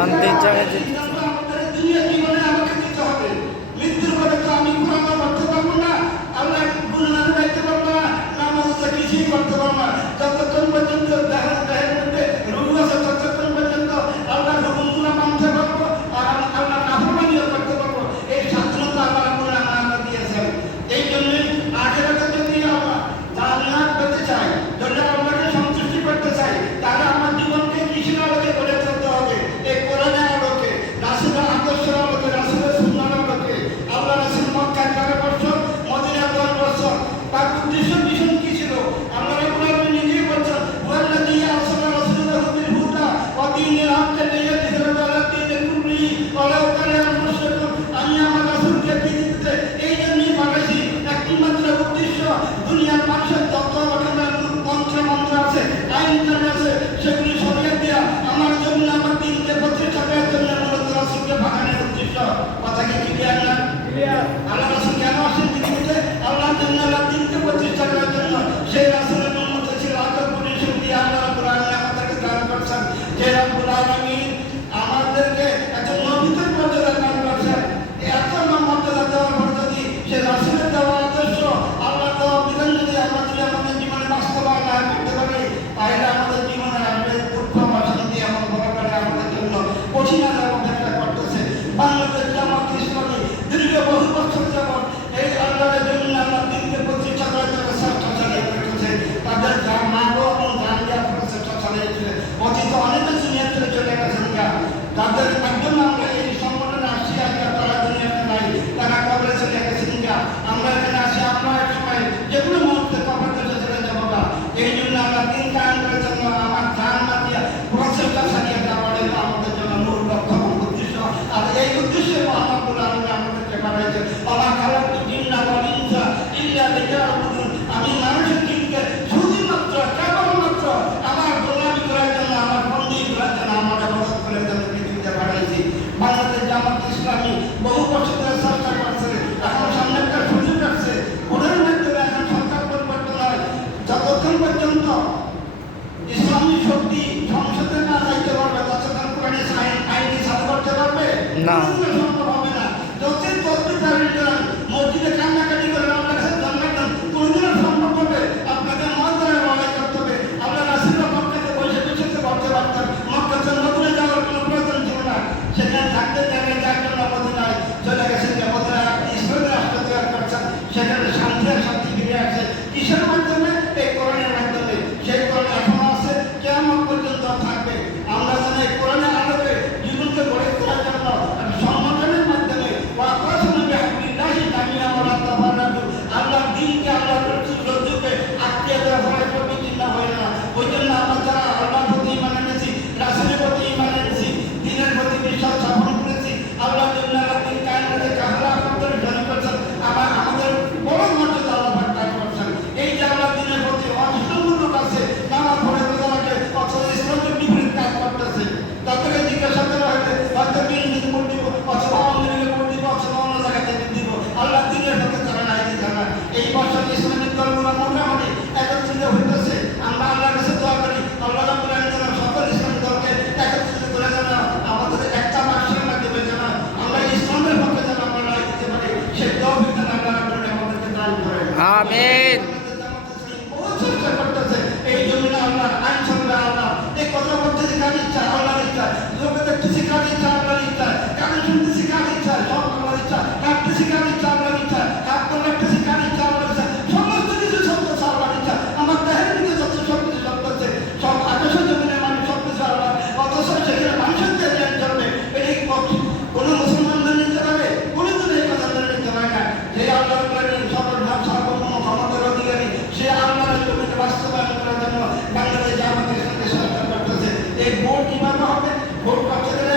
한 네 장에 দুনিয়ার মানুষের যত রকমের মন্ত্র মন্ত্র আছে আইন আছে সেগুলি তাহলে আমাদের জীবনে আসবে দুঃখ মাসে যদি এমন বড় আমাদের জন্য কঠিন 那 এই ভোট কীভাবে হবে? ভোট বাচ্চাদের